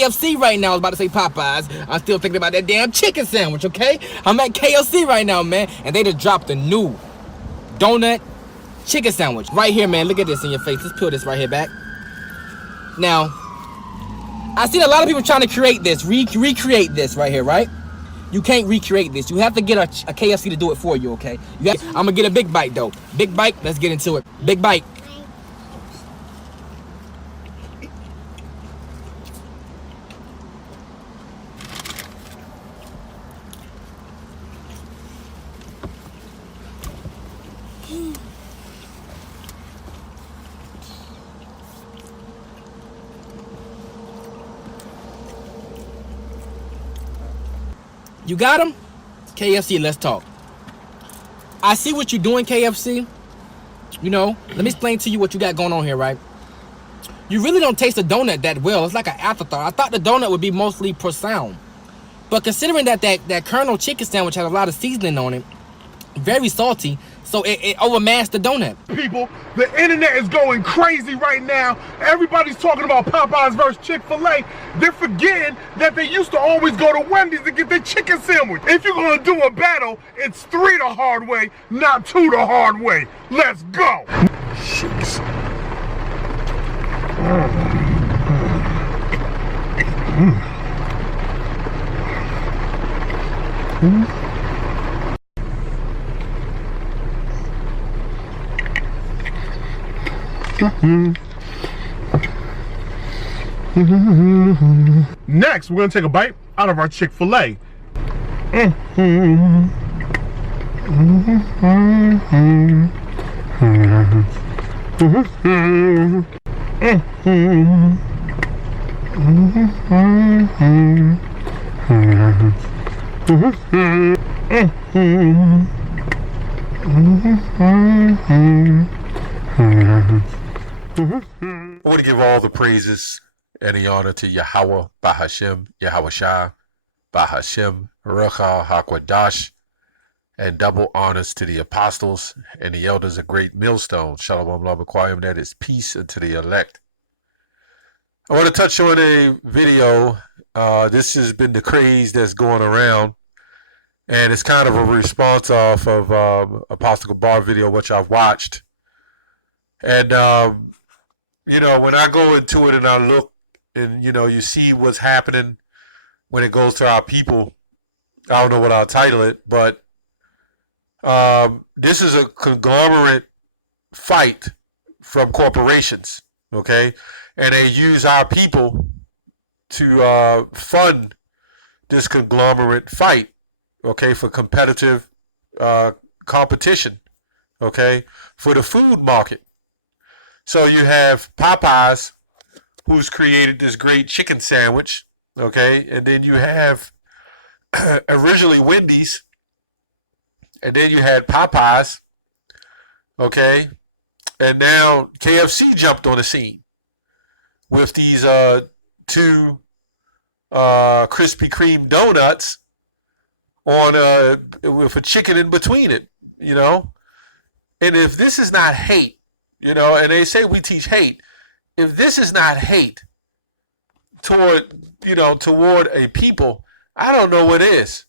KFC right now. I was about to say Popeyes. I'm still thinking about that damn chicken sandwich, okay? I'm at KFC right now, man. And they just dropped a new donut chicken sandwich. Right here, man. Look at this in your face. Let's peel this right here back. Now, I seen a lot of people trying to create this, recreate this right here, right? You can't recreate this. You have to get a KFC to do it for you, okay? I'm gonna get a big bite though. Big bite, let's get into it. Big bite. You got him? KFC, let's talk. I see what you're doing, KFC. You know, let me explain to you what you got going on here, right? You really don't taste the donut that well. It's like an afterthought. I thought the donut would be mostly porcelain. But considering that Colonel chicken sandwich had a lot of seasoning on it, very salty, so it overmasked the donut. People, the internet is going crazy right now. Everybody's talking about Popeyes versus Chick-fil-A. They're forgetting that they used to always go to Wendy's to get their chicken sandwich. If you're gonna do a battle, it's 3 the hard way, not 2 the hard way. Let's go. Jeez. Next, we're gonna take a bite out of our Chick-fil-A. I want to give all the praises and the honor to Yahweh, Bahashem, Yahweh Shah, Bahashem, Rucha HaKwadash, and double honors to the apostles and the elders of great millstone. Shalom Labaquayim, that is peace unto the elect. I want to touch on a video. This has been the craze that's going around, and it's kind of a response off of Apostle Bar video, which I've watched. And you know, when I go into it and I look and, you know, you see what's happening when it goes to our people, I don't know what I'll title it, but this is a conglomerate fight from corporations, okay? And they use our people to fund this conglomerate fight, okay, for competitive competition, okay, for the food market. So you have Popeyes, who's created this great chicken sandwich, okay? And then you have originally Wendy's, and then you had Popeyes, okay? And now KFC jumped on the scene with these 2 Krispy Kreme donuts on with a chicken in between it, you know? And if this is not hate, you know, and they say we teach hate. If this is not hate toward a people, I don't know what is.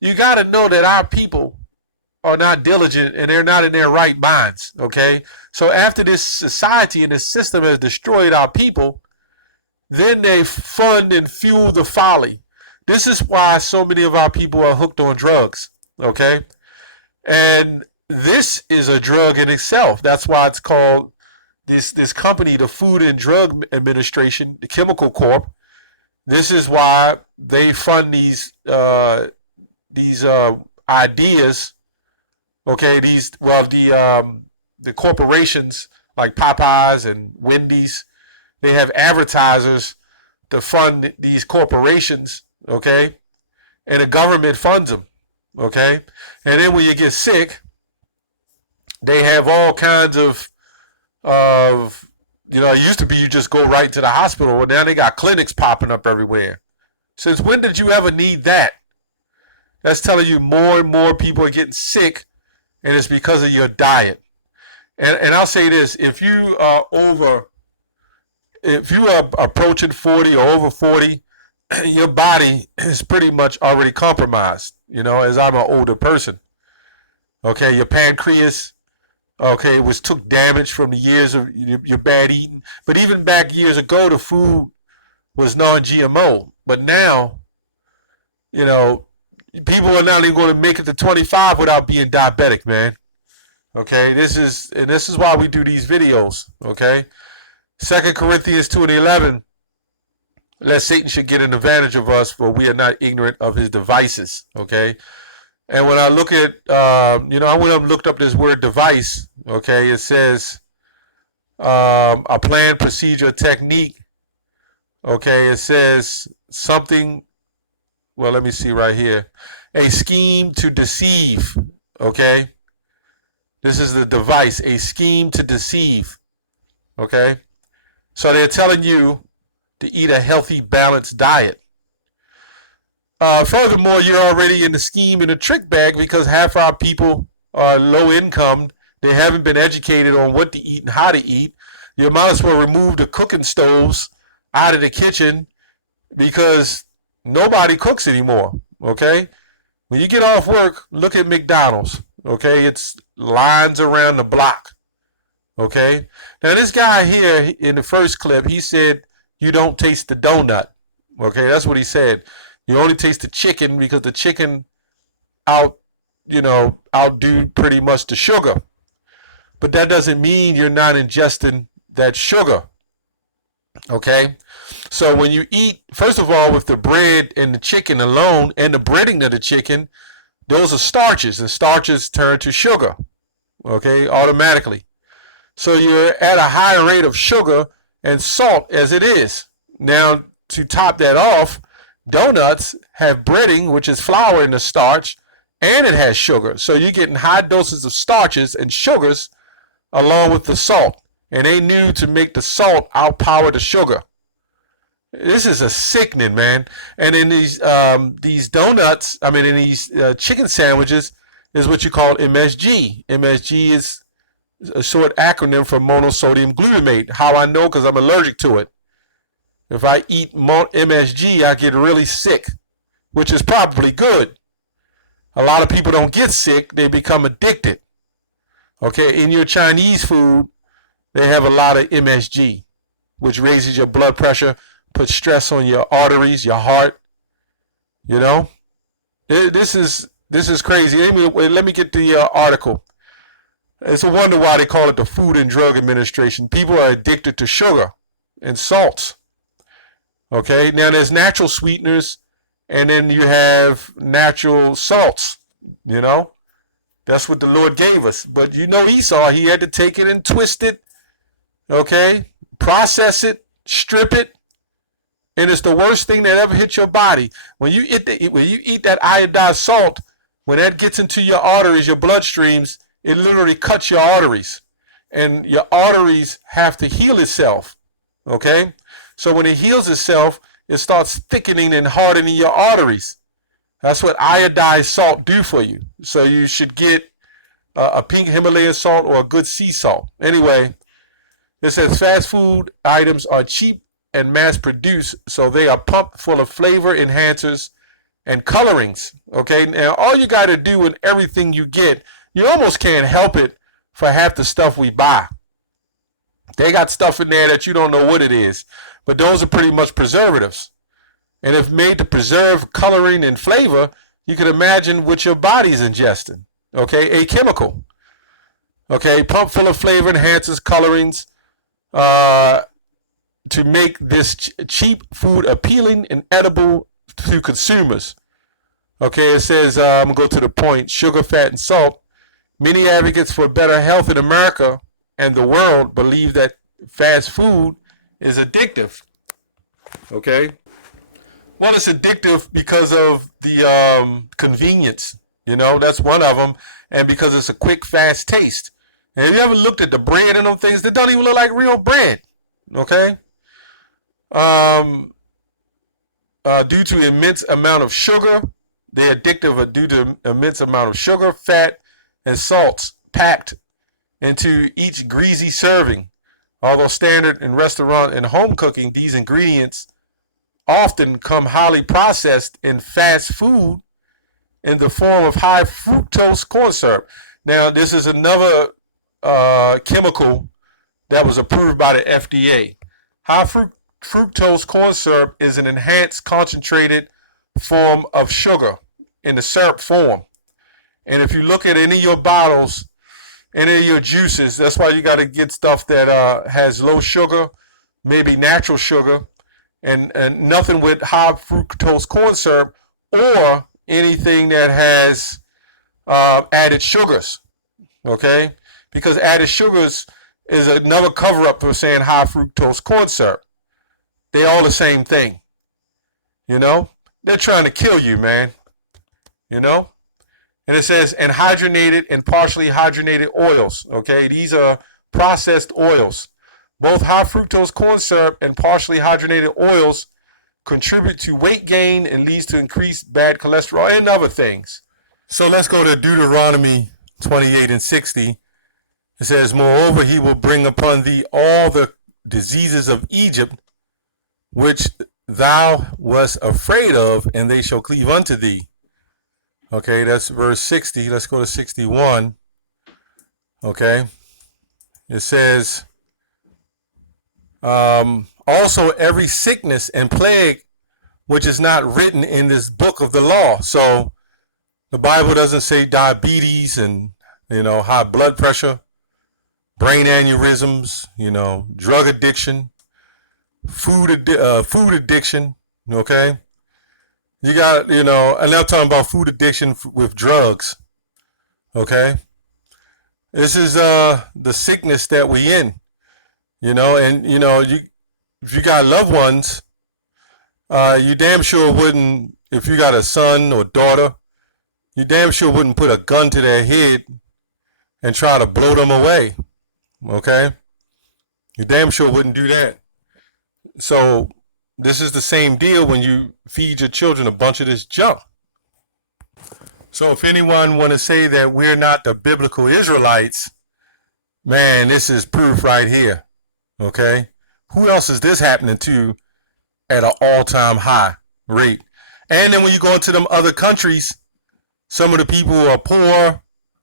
You got to know that our people are not diligent and they're not in their right minds, okay? So after this society and this system has destroyed our people, then they fund and fuel the folly. This is why so many of our people are hooked on drugs, okay? And this is a drug in itself. That's why it's called this company, the Food and Drug Administration, the Chemical Corp. This is why they fund these ideas. Okay, the corporations like Popeyes and Wendy's, they have advertisers to fund these corporations. Okay, and the government funds them. Okay, and then when you get sick, they have all kinds of, you know, it used to be you just go right to the hospital. Well, now they got clinics popping up everywhere. Since when did you ever need that? That's telling you more and more people are getting sick, and it's because of your diet. And I'll say this, if you are approaching 40 or over 40, your body is pretty much already compromised, as I'm an older person. Okay, your pancreas, okay, it was took damage from the years of your bad eating. But even back years ago, the food was non-GMO. But now, you know, people are not even going to make it to 25 without being diabetic, man. Okay, this is why we do these videos. Okay, 2 Corinthians 2:11. Lest Satan should get an advantage of us, for we are not ignorant of his devices. Okay, and when I look at, I went up and looked up this word device. Okay, it says a plan, procedure, technique. Okay, it says something. Well, let me see right here. A scheme to deceive. Okay, this is the device. A scheme to deceive. Okay, so they're telling you to eat a healthy, balanced diet. Furthermore, you're already in the scheme and the trick bag because half our people are low income. They haven't been educated on what to eat and how to eat. You might as well remove the cooking stoves out of the kitchen because nobody cooks anymore. Okay? When you get off work, look at McDonald's. Okay? It's lines around the block. Okay? Now, this guy here in the first clip, he said, you don't taste the donut. Okay? That's what he said. You only taste the chicken because the chicken outdo pretty much the sugar. But that doesn't mean you're not ingesting that sugar. Okay? So when you eat, first of all, with the bread and the chicken alone and the breading of the chicken, those are starches, and starches turn to sugar. Okay? Automatically. So you're at a higher rate of sugar and salt as it is. Now, to top that off, donuts have breading, which is flour in the starch, and it has sugar. So you're getting high doses of starches and sugars along with the salt. And they knew to make the salt outpower the sugar. This is a sickening, man. And in these donuts, in these chicken sandwiches, is what you call MSG. MSG is a short acronym for monosodium glutamate. How I know? Because I'm allergic to it. If I eat MSG, I get really sick, which is probably good. A lot of people don't get sick. They become addicted. Okay, in your Chinese food, they have a lot of MSG, which raises your blood pressure, puts stress on your arteries, your heart. This is crazy. Let me get the article. It's a wonder why they call it the Food and Drug Administration. People are addicted to sugar and salts. Okay, now there's natural sweeteners, and then you have natural salts. That's what the Lord gave us. But Esau, he had to take it and twist it, okay, process it, strip it, and it's the worst thing that ever hit your body. When you eat that iodized salt, when that gets into your arteries, your bloodstreams, it literally cuts your arteries, and your arteries have to heal itself. Okay. So when it heals itself, it starts thickening and hardening your arteries. That's what iodized salt do for you. So you should get a pink Himalayan salt or a good sea salt. Anyway, it says fast food items are cheap and mass produced, so they are pumped full of flavor enhancers and colorings. Okay, now all you got to do in everything you get, you almost can't help it for half the stuff we buy. They got stuff in there that you don't know what it is. But those are pretty much preservatives. And if made to preserve coloring and flavor, you can imagine what your body's ingesting. Okay, a chemical. Okay, pumped full of flavor, enhances, colorings to make this cheap food appealing and edible to consumers. Okay, it says, I'm going to go to the point, sugar, fat, and salt. Many advocates for better health in America and the world believe that fast food is addictive. Okay? Well, it's addictive because of the convenience. That's one of them. And because it's a quick, fast taste. And have you ever looked at the bread and them things? They don't even look like real bread. Okay? Due to immense amount of sugar, they're addictive due to immense amount of sugar, fat, and salts packed into each greasy serving. Although standard in restaurant and home cooking, these ingredients often come highly processed in fast food in the form of high fructose corn syrup. Now, this is another chemical that was approved by the FDA. High fructose corn syrup is an enhanced concentrated form of sugar in the syrup form. And if you look at any of your bottles, any of your juices, that's why you got to get stuff that has low sugar, maybe natural sugar, and nothing with high fructose corn syrup or anything that has added sugars, okay? Because added sugars is another cover-up for saying high fructose corn syrup. They all the same thing, you know? They're trying to kill you, man, you know? And it says, and hydrogenated and partially hydrogenated oils, okay? These are processed oils. Both high fructose corn syrup and partially hydrogenated oils contribute to weight gain and leads to increased bad cholesterol and other things. So let's go to Deuteronomy 28 and 60. It says, moreover, he will bring upon thee all the diseases of Egypt, which thou wast afraid of, and they shall cleave unto thee. Okay, that's verse 60. Let's go to 61. Okay. It says, also every sickness and plague which is not written in this book of the law. So the Bible doesn't say diabetes and, high blood pressure, brain aneurysms, drug addiction, food addiction, okay? You got, and I'm talking about food addiction with drugs, okay? This is the sickness that we in, and, if you got loved ones, you damn sure wouldn't, if you got a son or daughter, you damn sure wouldn't put a gun to their head and try to blow them away, okay? You damn sure wouldn't do that. So this is the same deal when you feed your children a bunch of this junk. So if anyone want to say that we're not the biblical Israelites, man, this is proof right here, okay? Who else is this happening to at an all-time high rate? And then when you go into them other countries, some of the people who are poor,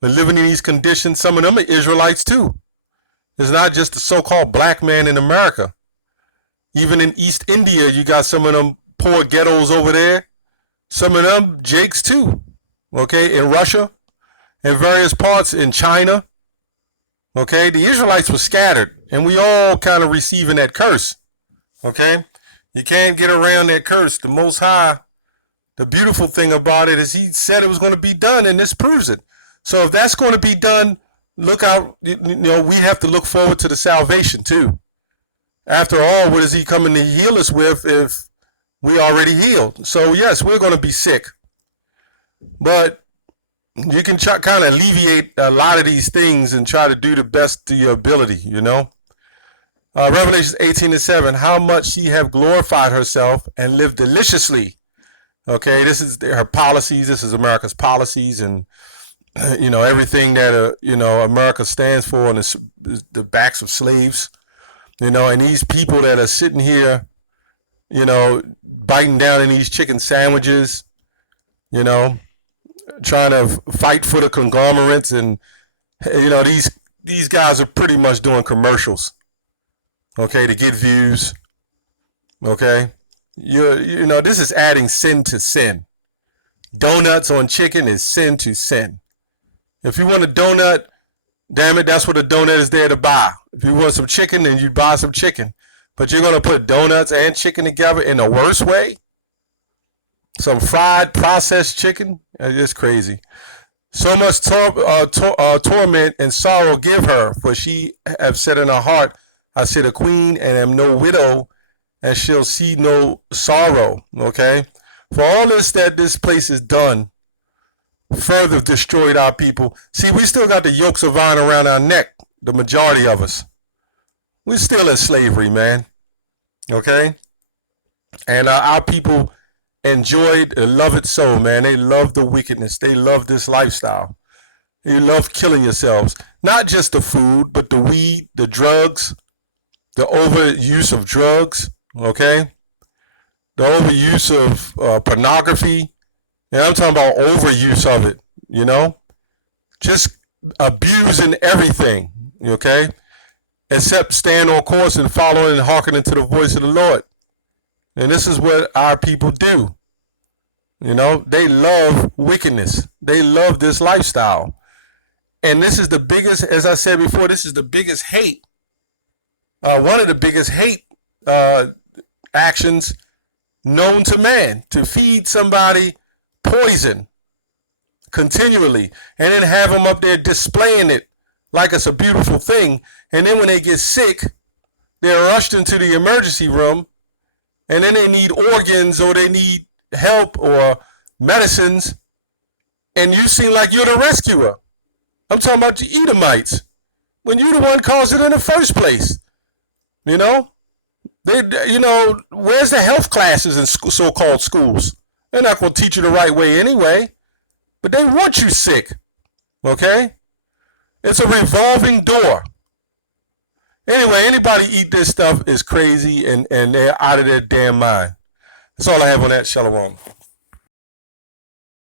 they're living in these conditions, some of them are Israelites too. It's not just the so-called black man in America. Even in East India, you got some of them poor ghettos over there. Some of them Jakes too, okay, in Russia, in various parts in China, okay. The Israelites were scattered, and we all kind of receiving that curse, okay. You can't get around that curse. The Most High, the beautiful thing about it is he said it was going to be done, and this proves it. So if that's going to be done, look out, we have to look forward to the salvation too. After all, what is he coming to heal us with if we already healed? So yes, we're going to be sick. But you can kind of alleviate a lot of these things and try to do the best to your ability, Revelation 18:7, how much she have glorified herself and lived deliciously. Okay, this is her policies. This is America's policies and, everything that, America stands for on the backs of slaves. And these people that are sitting here, biting down in these chicken sandwiches, trying to fight for the conglomerates. And, these guys are pretty much doing commercials, okay, to get views, okay. This is adding sin to sin. Donuts on chicken is sin to sin. If you want a donut, damn it, that's what a donut is there to buy. If you want some chicken, then you buy some chicken. But you're going to put donuts and chicken together in the worst way? Some fried, processed chicken? It's crazy. So much torment and sorrow give her, for she have said in her heart, I sit a queen and am no widow, and she'll see no sorrow. Okay? For all that this place has done, further destroyed our people. See, we still got the yokes of iron around our neck, the majority of us. We're still in slavery, man. Okay? And our people enjoy it and love it so, man. They love the wickedness. They love this lifestyle. They love killing yourselves. Not just the food, but the weed, the drugs, the overuse of drugs. Okay? the overuse of pornography, and I'm talking about overuse of it, you know, just abusing everything, okay, except staying on course and following and hearkening to the voice of the Lord. And this is what our people do. You know, they love wickedness. They love this lifestyle. And this is the biggest, as I said before, this is the biggest hate. One of the biggest hate actions known to man, to feed somebody poison continually and then have them up there displaying it like it's a beautiful thing. And then when they get sick, they're rushed into the emergency room, and then they need organs or they need help or medicines, and you seem like you're the rescuer. I'm talking about the Edomites, when you're the one caused it in the first place. You know, where's the health classes in so-called schools? They're not going to teach you the right way anyway, but they want you sick. Okay, it's a revolving door. Anyway, anybody eat this stuff is crazy, and they're out of their damn mind. That's all I have on that. Shalom.